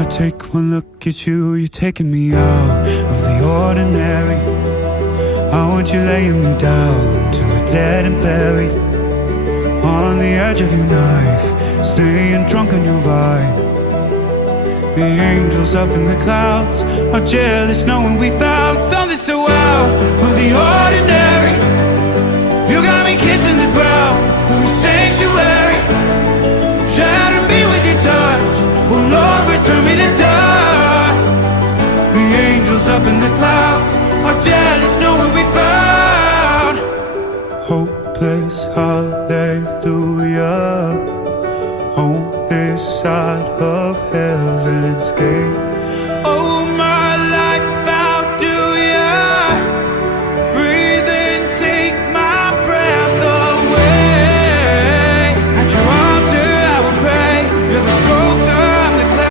I take one look at you, you're taking me out of the ordinary. I want you laying me down till we're dead and buried, on the edge of your knife, staying drunk on your vine. The angels up in the clouds are jealous knowing we found something so out of the ordinary. You got me kissing the ground of your sanctuary. Shatter me with your touch, oh Lord, return me to dust. The angels up in the clouds are jealous knowing we found hopeless, hallelujah, on this side of heaven's gate.